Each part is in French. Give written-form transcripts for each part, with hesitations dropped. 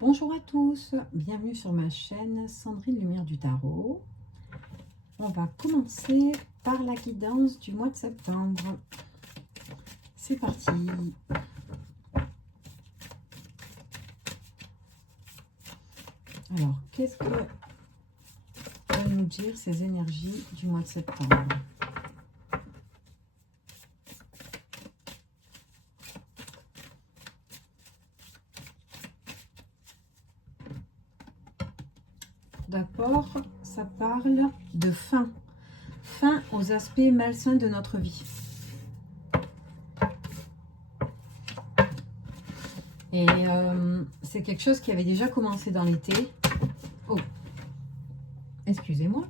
Bonjour à tous, bienvenue sur ma chaîne Sandrine Lumière du Tarot. On va commencer par la guidance du mois de septembre. C'est parti. Alors, qu'est-ce que veulent nous dire ces énergies du mois de septembre? D'abord, ça parle de fin. Fin aux aspects malsains de notre vie. Et c'est quelque chose qui avait déjà commencé dans l'été. Oh, excusez-moi.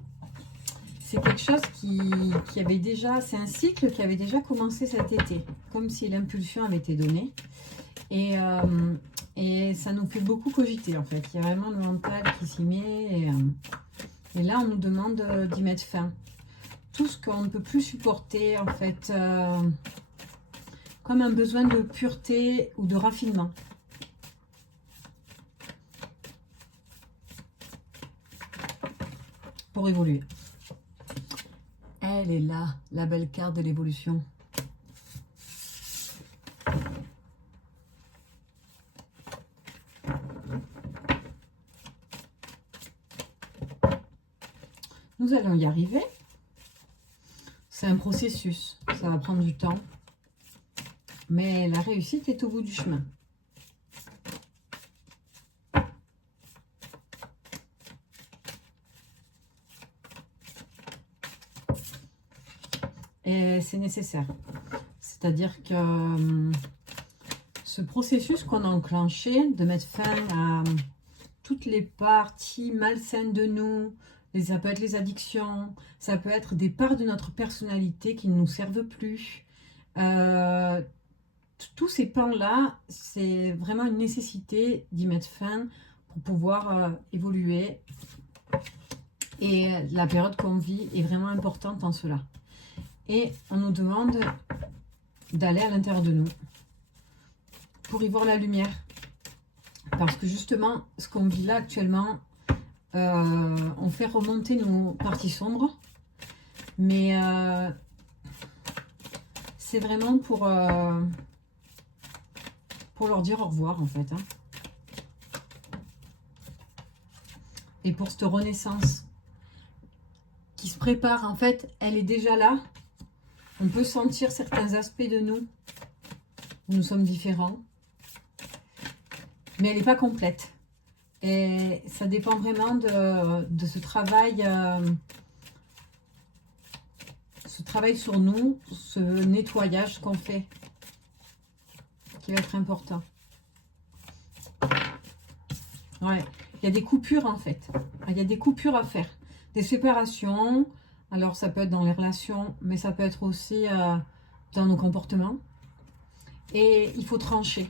C'est quelque chose qui avait déjà... C'est un cycle qui avait déjà commencé cet été. Comme si l'impulsion avait été donnée. Et ça nous fait beaucoup cogiter, en fait. Il y a vraiment le mental qui s'y met. Et là, on nous demande d'y mettre fin. Tout ce qu'on ne peut plus supporter, en fait, comme un besoin de pureté ou de raffinement. Pour évoluer. Elle est là, la belle carte de l'évolution. Nous allons y arriver. C'est un processus, ça va prendre du temps. Mais la réussite est au bout du chemin. Et c'est nécessaire. C'est-à-dire que ce processus qu'on a enclenché, de mettre fin à toutes les parties malsaines de nous, ça peut être les addictions, ça peut être des parts de notre personnalité qui ne nous servent plus. Tous ces pans-là, c'est vraiment une nécessité d'y mettre fin pour pouvoir évoluer. Et la période qu'on vit est vraiment importante en cela. Et on nous demande d'aller à l'intérieur de nous pour y voir la lumière. Parce que justement, ce qu'on vit là actuellement, on fait remonter nos parties sombres. Mais c'est vraiment pour leur dire au revoir, en fait. Hein. Et pour cette renaissance qui se prépare, en fait, elle est déjà là. On peut sentir certains aspects de nous où nous sommes différents. Mais elle n'est pas complète. Et ça dépend vraiment de ce travail sur nous, ce nettoyage qu'on fait, qui va être important. Ouais, il y a des coupures en fait. Il y a des coupures à faire. Des séparations. Alors ça peut être dans les relations, mais ça peut être aussi dans nos comportements. Et il faut trancher.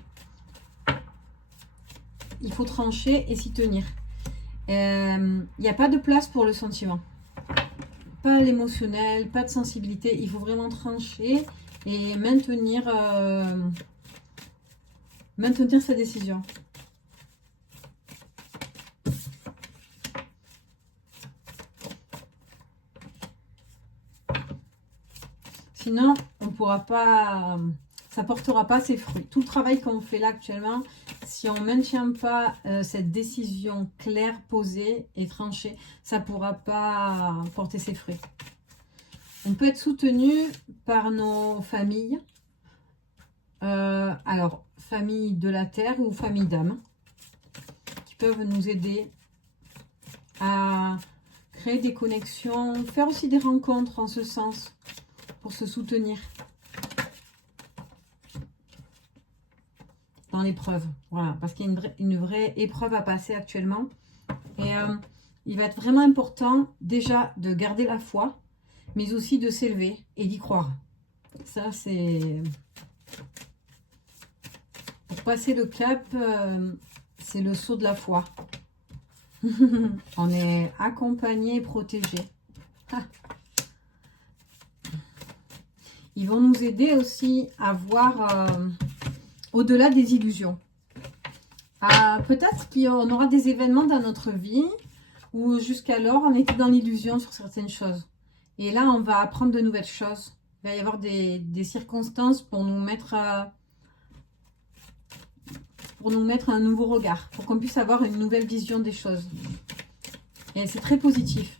Il faut trancher et s'y tenir. Il n'y a pas de place pour le sentiment. Pas l'émotionnel, pas de sensibilité. Il faut vraiment trancher et maintenir sa décision. Sinon, on pourra pas, ça portera pas ses fruits. Tout le travail qu'on fait là actuellement, si on ne maintient pas cette décision claire, posée et tranchée, ça ne pourra pas porter ses fruits. On peut être soutenu par nos familles, alors famille de la terre ou famille d'âme, qui peuvent nous aider à créer des connexions, faire aussi des rencontres en ce sens, pour se soutenir dans l'épreuve. Voilà, parce qu'il y a une vraie épreuve à passer actuellement. Et il va être vraiment important déjà de garder la foi, mais aussi de s'élever et d'y croire. Ça, c'est... Pour passer le cap, c'est le saut de la foi. On est accompagné et protégé. Ah. Ils vont nous aider aussi à voir au-delà des illusions. Peut-être qu'on aura des événements dans notre vie où jusqu'alors on était dans l'illusion sur certaines choses. Et là, on va apprendre de nouvelles choses. Il va y avoir des circonstances pour nous mettre un nouveau regard, pour qu'on puisse avoir une nouvelle vision des choses. Et c'est très positif.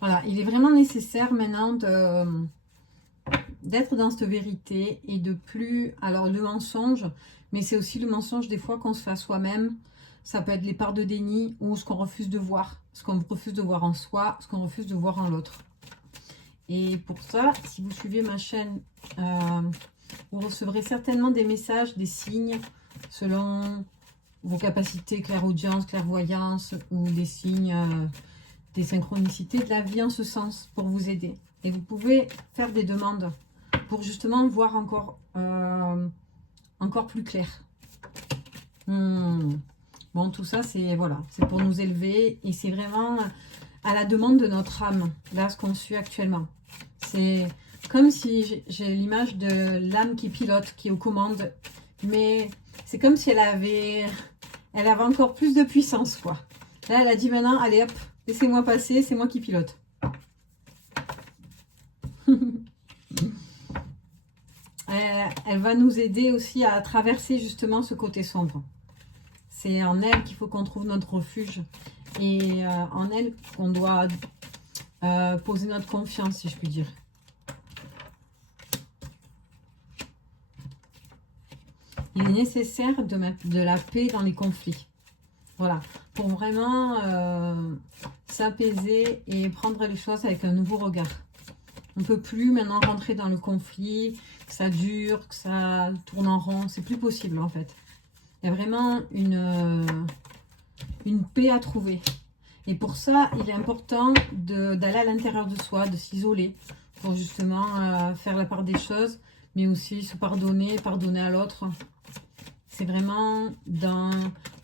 Voilà, il est vraiment nécessaire maintenant d'être dans cette vérité et de plus... Alors, le mensonge, mais c'est aussi le mensonge des fois qu'on se fait à soi-même. Ça peut être les parts de déni ou ce qu'on refuse de voir. Ce qu'on refuse de voir en soi, ce qu'on refuse de voir en l'autre. Et pour ça, si vous suivez ma chaîne, vous recevrez certainement des messages, des signes, selon vos capacités clairaudience, clairvoyance, ou des signes, des synchronicités de la vie en ce sens, pour vous aider. Et vous pouvez faire des demandes pour justement voir encore plus clair. Bon, tout ça, c'est voilà, c'est pour nous élever et c'est vraiment à la demande de notre âme, là, ce qu'on suit actuellement. C'est comme si j'ai l'image de l'âme qui pilote, qui est aux commandes, mais c'est comme si elle avait encore plus de puissance, quoi. Là, elle a dit maintenant, allez hop, laissez-moi passer, c'est moi qui pilote. Elle va nous aider aussi à traverser justement ce côté sombre. C'est en elle qu'il faut qu'on trouve notre refuge et en elle qu'on doit poser notre confiance, si je puis dire. Il est nécessaire de mettre de la paix dans les conflits. Voilà, pour vraiment s'apaiser et prendre les choses avec un nouveau regard. On ne peut plus maintenant rentrer dans le conflit, que ça dure, que ça tourne en rond. C'est plus possible en fait. Il y a vraiment une paix à trouver. Et pour ça, il est important d'aller à l'intérieur de soi, de s'isoler pour justement faire la part des choses, mais aussi se pardonner, pardonner à l'autre. C'est vraiment dans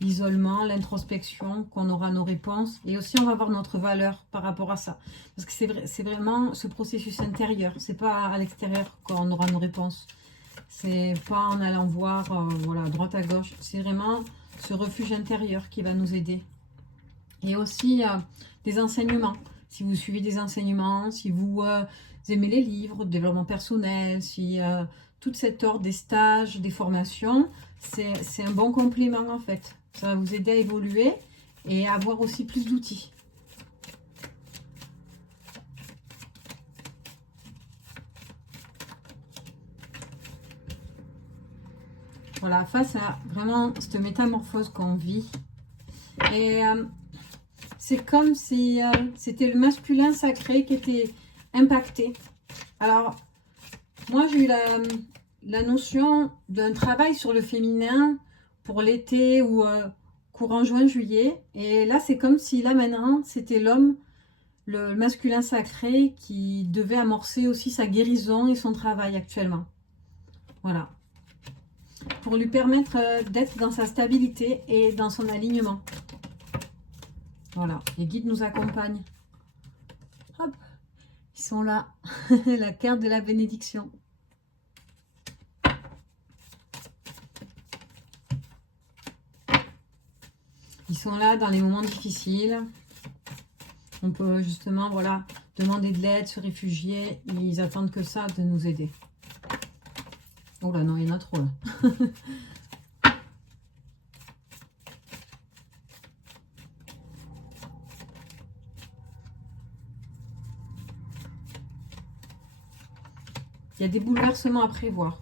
l'isolement, l'introspection qu'on aura nos réponses. Et aussi, on va voir notre valeur par rapport à ça. Parce que c'est vraiment ce processus intérieur. C'est pas à l'extérieur qu'on aura nos réponses. C'est pas en allant voir voilà, à droite à gauche. C'est vraiment ce refuge intérieur qui va nous aider. Et aussi des enseignements. Si vous suivez des enseignements, si vous aimez les livres, le développement personnel, si toute cette ordre des stages, des formations, c'est un bon complément en fait. Ça va vous aider à évoluer et à avoir aussi plus d'outils. Voilà, face à vraiment cette métamorphose qu'on vit. Et c'est comme si c'était le masculin sacré qui était impacté. Alors, moi j'ai eu la notion d'un travail sur le féminin pour l'été ou courant juin-juillet. Et là, c'est comme si là maintenant, c'était l'homme, le masculin sacré, qui devait amorcer aussi sa guérison et son travail actuellement. Voilà. Pour lui permettre d'être dans sa stabilité et dans son alignement. Voilà, les guides nous accompagnent. Hop, ils sont là. La carte de la bénédiction. Ils sont là dans les moments difficiles. On peut justement, voilà, demander de l'aide, se réfugier. Ils attendent que ça de nous aider. Oh là, non, il y en a trop là. Il y a des bouleversements à prévoir.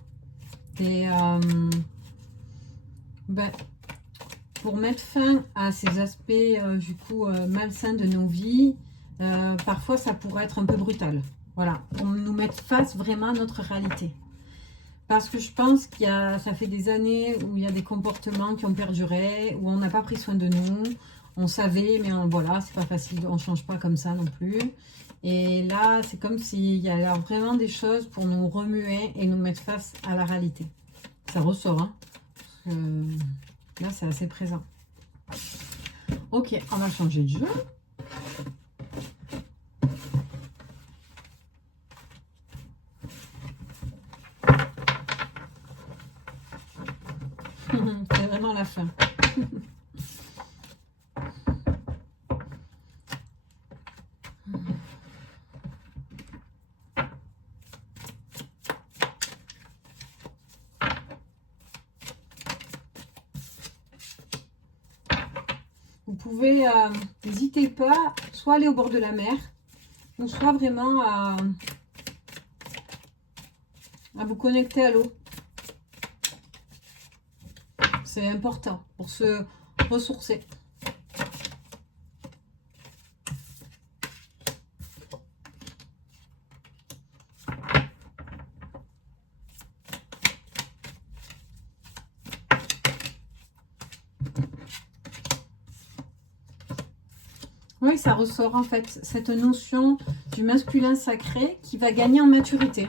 Pour mettre fin à ces aspects du coup malsains de nos vies, parfois ça pourrait être un peu brutal. Voilà, pour nous mettre face vraiment à notre réalité. Parce que je pense ça fait des années où il y a des comportements qui ont perduré, où on n'a pas pris soin de nous. On savait, mais voilà, c'est pas facile, on ne change pas comme ça non plus. Et là, c'est comme s'il y a vraiment des choses pour nous remuer et nous mettre face à la réalité. Ça ressort, hein. Là, c'est assez présent. Ok, on va changer de jeu. C'est vraiment la fin. Vous pouvez, n'hésitez pas, soit aller au bord de la mer, ou soit vraiment à vous connecter à l'eau. C'est important pour se ressourcer. Oui, ça ressort en fait cette notion du masculin sacré qui va gagner en maturité.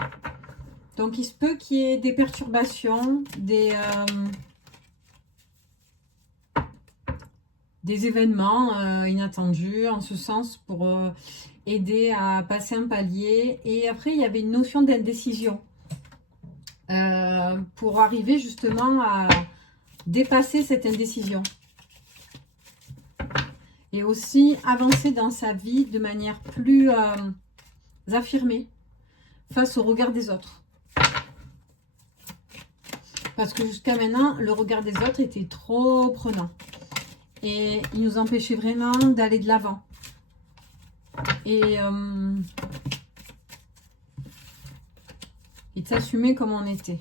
Donc il se peut qu'il y ait des perturbations, des événements inattendus en ce sens pour aider à passer un palier. Et après, il y avait une notion d'indécision pour arriver justement à dépasser cette indécision. Et aussi avancer dans sa vie de manière plus affirmée face au regard des autres. Parce que jusqu'à maintenant, le regard des autres était trop prenant. Et il nous empêchait vraiment d'aller de l'avant. Et de s'assumer comme on était.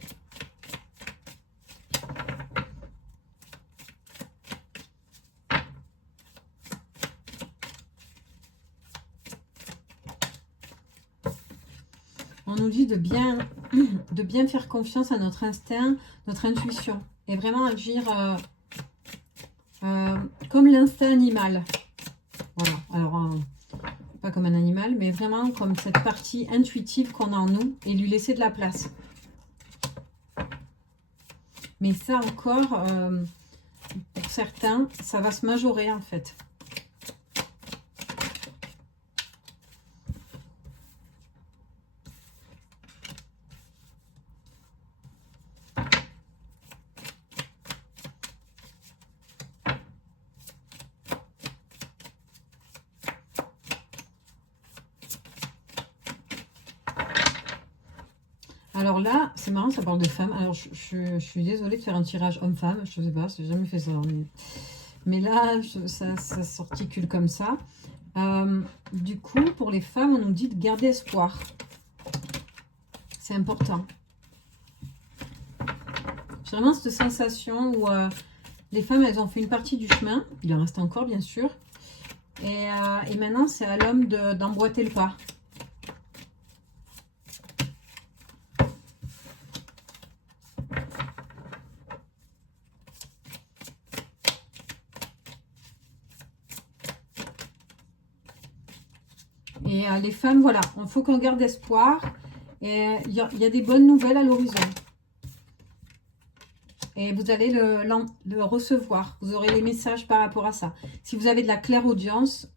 On nous dit de bien faire confiance à notre instinct, notre intuition. Et vraiment agir comme l'instinct animal. Voilà. Alors, pas comme un animal, mais vraiment comme cette partie intuitive qu'on a en nous et lui laisser de la place. Mais ça encore, pour certains, ça va se majorer en fait. Alors là, c'est marrant, ça parle de femmes. Alors, je suis désolée de faire un tirage homme-femme. Je ne sais pas, j'ai jamais fait ça. Mais là, ça s'articule comme ça. Du coup, pour les femmes, on nous dit de garder espoir. C'est important. J'ai vraiment cette sensation où les femmes, elles ont fait une partie du chemin. Il en reste encore, bien sûr. Et maintenant, c'est à l'homme d'emboîter le pas. Et les femmes, voilà, il faut qu'on garde espoir. Et il y a des bonnes nouvelles à l'horizon. Et vous allez le recevoir. Vous aurez les messages par rapport à ça. Si vous avez de la clairaudience,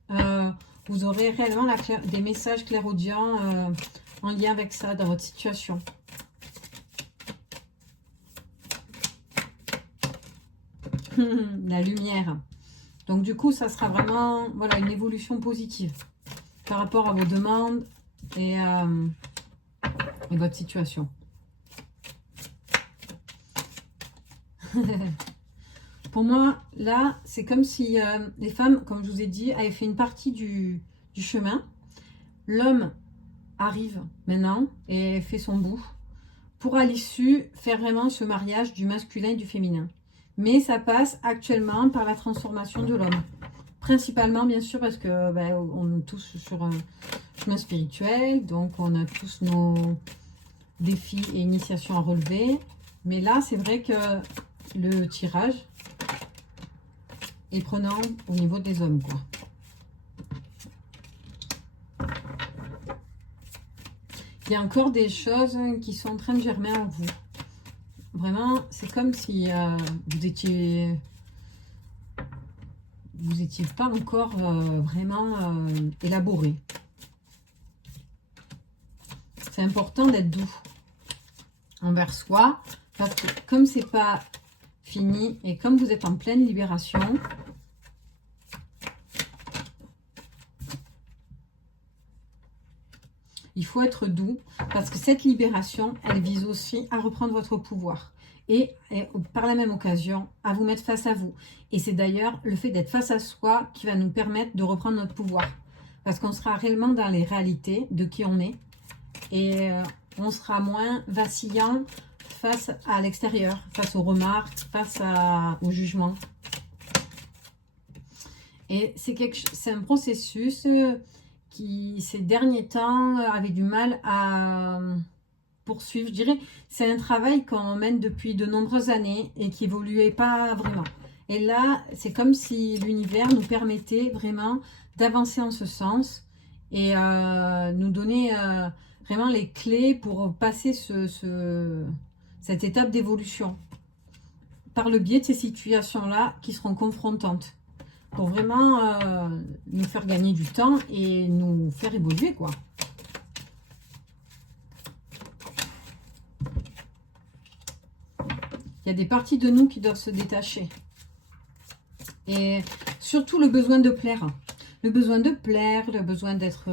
vous aurez réellement des messages clairaudients en lien avec ça dans votre situation. La lumière. Donc du coup, ça sera vraiment voilà, une évolution positive par rapport à vos demandes et votre situation. Pour moi, là, c'est comme si les femmes, comme je vous ai dit, avaient fait une partie du chemin. L'homme arrive maintenant et fait son bout pour à l'issue faire vraiment ce mariage du masculin et du féminin. Mais ça passe actuellement par la transformation de l'homme. Principalement, bien sûr, parce que on est tous sur un chemin spirituel, donc on a tous nos défis et initiations à relever. Mais là, c'est vrai que le tirage est prenant au niveau des hommes, quoi. Il y a encore des choses qui sont en train de germer en vous. Vraiment, c'est comme si vous étiez pas encore vraiment élaboré. C'est important d'être doux envers soi, parce que comme c'est pas fini. Et comme vous êtes en pleine libération, il faut être doux parce que cette libération, elle vise aussi à reprendre votre pouvoir et par la même occasion, à vous mettre face à vous. Et c'est d'ailleurs le fait d'être face à soi qui va nous permettre de reprendre notre pouvoir. Parce qu'on sera réellement dans les réalités de qui on est et on sera moins vacillant face à l'extérieur, face aux remarques, face au jugement. Et c'est un processus qui, ces derniers temps, avait du mal à poursuivre. Je dirais, c'est un travail qu'on mène depuis de nombreuses années et qui évoluait pas vraiment. Et là, c'est comme si l'univers nous permettait vraiment d'avancer en ce sens et nous donner vraiment les clés pour passer cette étape d'évolution par le biais de ces situations-là qui seront confrontantes pour vraiment nous faire gagner du temps et nous faire évoluer, quoi. Il y a des parties de nous qui doivent se détacher. Et surtout le besoin de plaire. Le besoin de plaire, le besoin d'être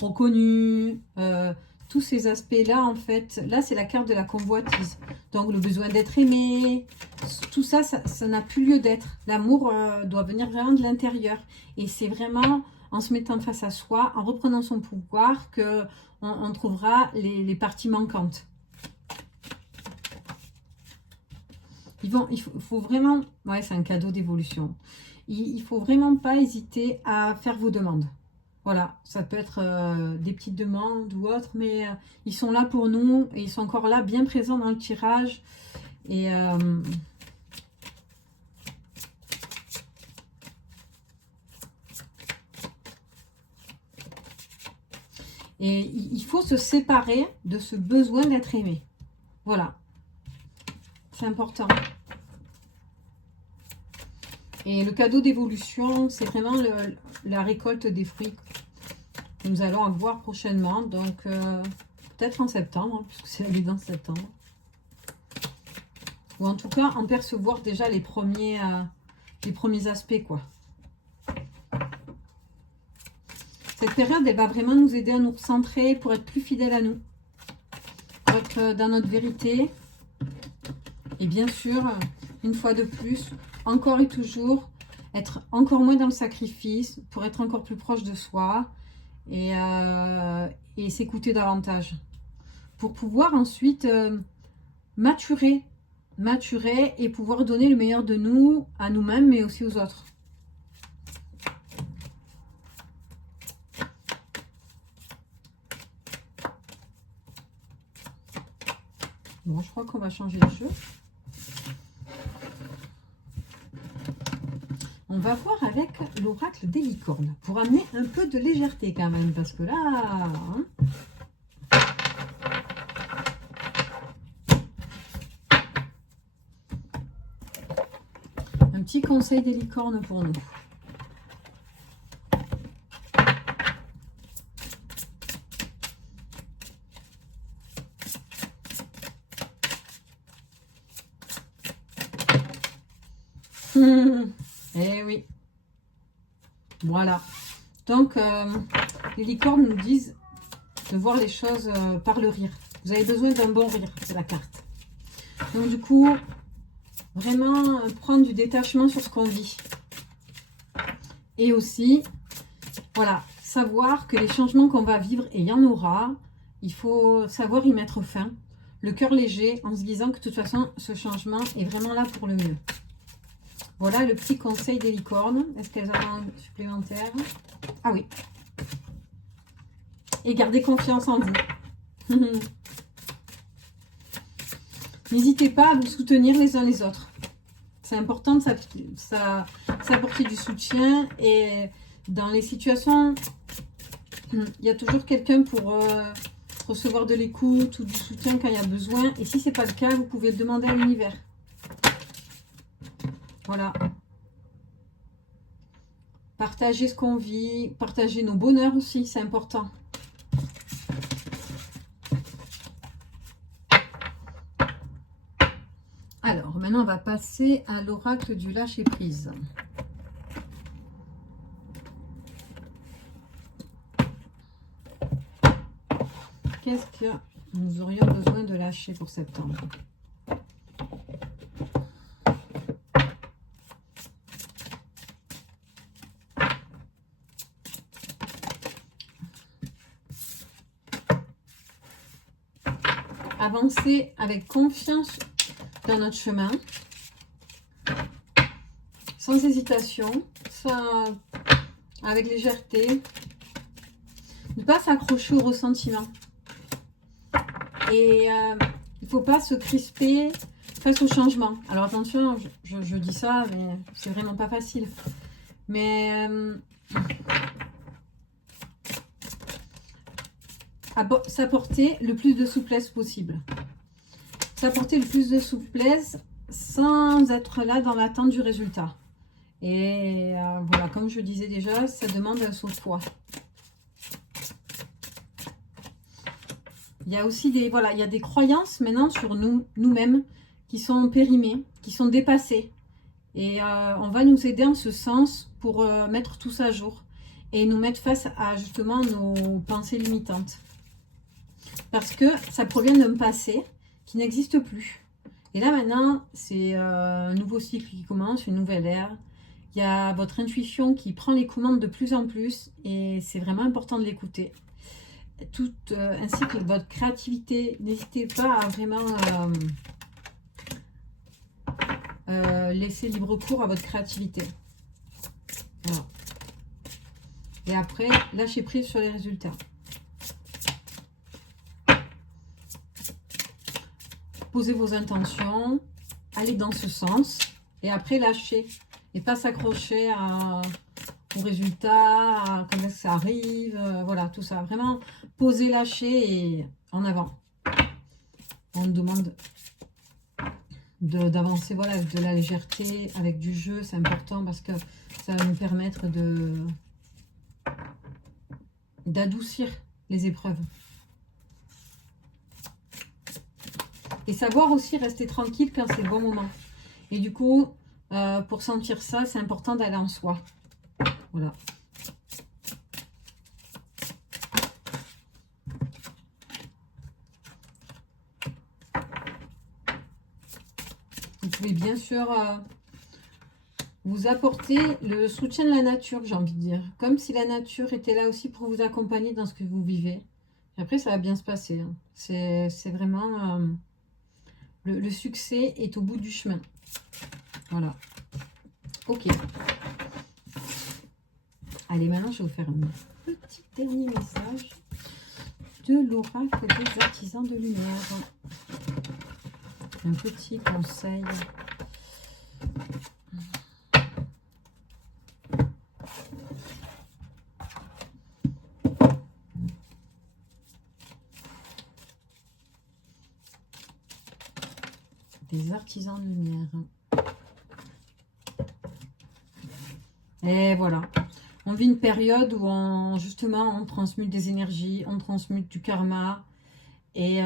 reconnu. Tous ces aspects-là, en fait, là, c'est la carte de la convoitise. Donc, le besoin d'être aimé, tout ça, ça n'a plus lieu d'être. L'amour doit venir vraiment de l'intérieur. Et c'est vraiment en se mettant face à soi, en reprenant son pouvoir, qu'on trouvera les parties manquantes. Il faut vraiment... Ouais, c'est un cadeau d'évolution. Il ne faut vraiment pas hésiter à faire vos demandes. Voilà, ça peut être des petites demandes ou autres, mais ils sont là pour nous et ils sont encore là, bien présents dans le tirage. Et il faut se séparer de ce besoin d'être aimé. Voilà, c'est important. Et le cadeau d'évolution, c'est vraiment la récolte des fruits que nous allons avoir prochainement. Donc, peut-être en septembre, hein, puisque c'est dans septembre. Ou en tout cas, en percevoir déjà les premiers aspects, quoi. Cette période, elle va vraiment nous aider à nous recentrer pour être plus fidèles à nous. Pour être dans notre vérité. Et bien sûr, une fois de plus, encore et toujours, être encore moins dans le sacrifice pour être encore plus proche de soi et s'écouter davantage. Pour pouvoir ensuite maturer et pouvoir donner le meilleur de nous à nous-mêmes mais aussi aux autres. Bon, je crois qu'on va changer de jeu. On va voir avec l'oracle des licornes pour amener un peu de légèreté quand même, parce que là... Hein, un petit conseil des licornes pour nous. Eh oui. Voilà. Donc, les licornes nous disent de voir les choses par le rire. Vous avez besoin d'un bon rire, c'est la carte. Donc, du coup, vraiment prendre du détachement sur ce qu'on vit. Et aussi, voilà, savoir que les changements qu'on va vivre, et il y en aura, il faut savoir y mettre fin. Le cœur léger, en se disant que de toute façon, ce changement est vraiment là pour le mieux. Voilà le petit conseil des licornes. Est-ce qu'elles en ont un supplémentaire? Ah oui. Et gardez confiance en vous. N'hésitez pas à vous soutenir les uns les autres. C'est important de s'apporter du soutien. Et dans les situations, il y a toujours quelqu'un pour recevoir de l'écoute ou du soutien quand il y a besoin. Et si ce n'est pas le cas, vous pouvez le demander à l'univers. Voilà. Partager ce qu'on vit, partager nos bonheurs aussi, c'est important. Alors, maintenant, Maintenant, on va passer à l'oracle du lâcher-prise. Qu'est-ce que nous aurions besoin de lâcher pour septembre? Avancer avec confiance dans notre chemin, sans hésitation, avec légèreté, ne pas s'accrocher au ressentiment. Et il ne faut pas se crisper face au changement. Alors attention, je dis ça, mais c'est vraiment pas facile. Mais s'apporter le plus de souplesse possible. S'apporter le plus de souplesse sans être là dans l'attente du résultat. Et voilà, comme je disais déjà, ça demande un saut de foi. Il y a aussi il y a des croyances maintenant sur nous-mêmes qui sont périmées, qui sont dépassées. Et on va nous aider en ce sens pour mettre tout ça à jour et nous mettre face à justement nos pensées limitantes. Parce que ça provient d'un passé qui n'existe plus. Et là maintenant, c'est un nouveau cycle qui commence, une nouvelle ère. Il y a votre intuition qui prend les commandes de plus en plus et c'est vraiment important de l'écouter. Ainsi que votre créativité, n'hésitez pas à vraiment laisser libre cours à votre créativité. Voilà. Et après, lâchez prise sur les résultats. Posez vos intentions, allez dans ce sens et après lâchez. Et pas s'accrocher au résultat, à comment ça arrive, voilà, tout ça. Vraiment, poser, lâcher et en avant. On demande d'avancer, voilà, avec de la légèreté, avec du jeu, c'est important parce que ça va nous permettre d'adoucir les épreuves. Et savoir aussi rester tranquille quand c'est le bon moment. Et du coup, pour sentir ça, c'est important d'aller en soi. Voilà. Vous pouvez bien sûr vous apporter le soutien de la nature, j'ai envie de dire. Comme si la nature était là aussi pour vous accompagner dans ce que vous vivez. Et après, ça va bien se passer. Hein. C'est vraiment... le succès est au bout du chemin. Voilà. Ok. Allez, maintenant, je vais vous faire un petit dernier message de l'oracle des artisans de lumière. Un petit conseil. Des artisans de lumière. Et voilà. On vit une période où justement on transmute des énergies, on transmute du karma et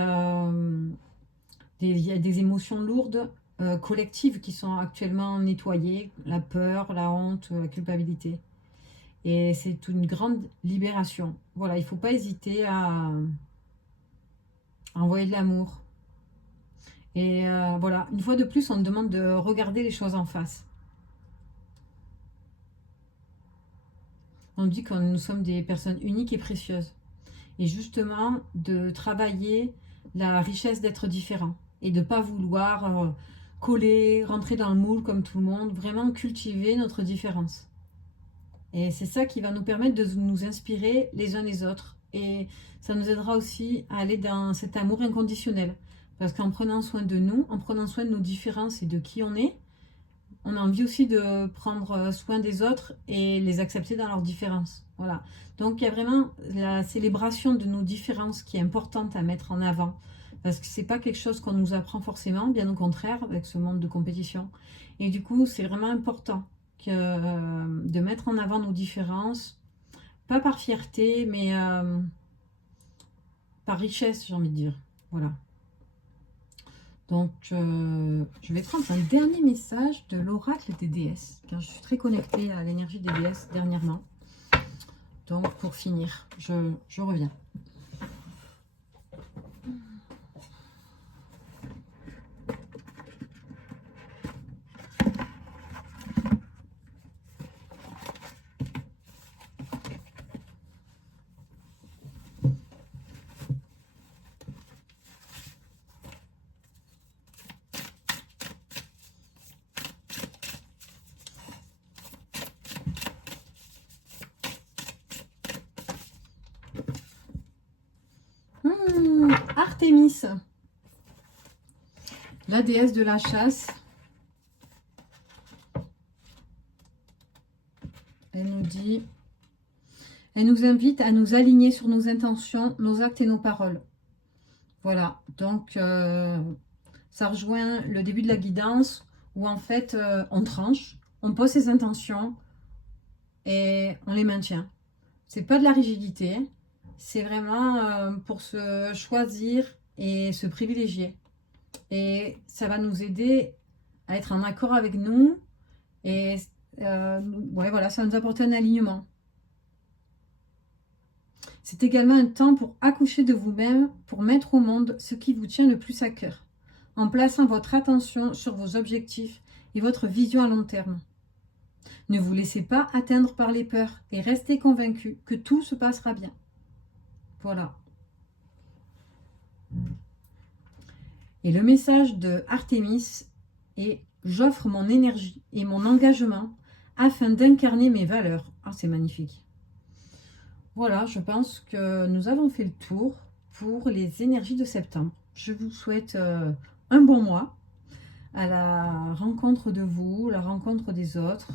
il y a des émotions lourdes collectives qui sont actuellement nettoyées, la peur, la honte, la culpabilité. Et c'est une grande libération. Voilà, il ne faut pas hésiter à envoyer de l'amour. Et voilà, une fois de plus, on demande de regarder les choses en face. On dit que nous sommes des personnes uniques et précieuses. Et justement, de travailler la richesse d'être différent. Et de ne pas vouloir coller, rentrer dans le moule comme tout le monde. Vraiment cultiver notre différence. Et c'est ça qui va nous permettre de nous inspirer les uns les autres. Et ça nous aidera aussi à aller dans cet amour inconditionnel. Parce qu'en prenant soin de nous, en prenant soin de nos différences et de qui on a envie aussi de prendre soin des autres et les accepter dans leurs différences. Voilà. Donc, il y a vraiment la célébration de nos différences qui est importante à mettre en avant. Parce que c'est pas quelque chose qu'on nous apprend forcément, bien au contraire, avec ce monde de compétition. Et du coup, c'est vraiment important de mettre en avant nos différences. Pas par fierté, mais par richesse, j'ai envie de dire. Voilà. Donc, je vais prendre un dernier message de l'oracle des déesses, car je suis très connectée à l'énergie des déesses dernièrement. Donc, pour finir, je reviens. Artémis, la déesse de la chasse. Elle nous dit, elle nous invite à nous aligner sur nos intentions, nos actes et nos paroles. Voilà, donc ça rejoint le début de la guidance où en fait on tranche, on pose ses intentions et on les maintient. C'est pas de la rigidité, c'est vraiment pour se choisir et se privilégier. Et ça va nous aider à être en accord avec nous. Et ouais, voilà, ça va nous apporter un alignement. C'est également un temps pour accoucher de vous-même, pour mettre au monde ce qui vous tient le plus à cœur, en plaçant votre attention sur vos objectifs et votre vision à long terme. Ne vous laissez pas atteindre par les peurs et restez convaincus que tout se passera bien. Voilà. Et le message de Artémis est « J'offre mon énergie et mon engagement afin d'incarner mes valeurs. » Ah, c'est magnifique. Voilà, je pense que nous avons fait le tour pour les énergies de septembre. Je vous souhaite un bon mois à la rencontre de vous, la rencontre des autres.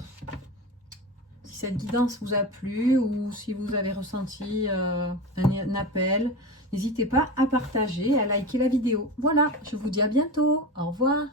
Si cette guidance vous a plu ou si vous avez ressenti un appel, n'hésitez pas à partager, à liker la vidéo. Voilà, je vous dis à bientôt. Au revoir.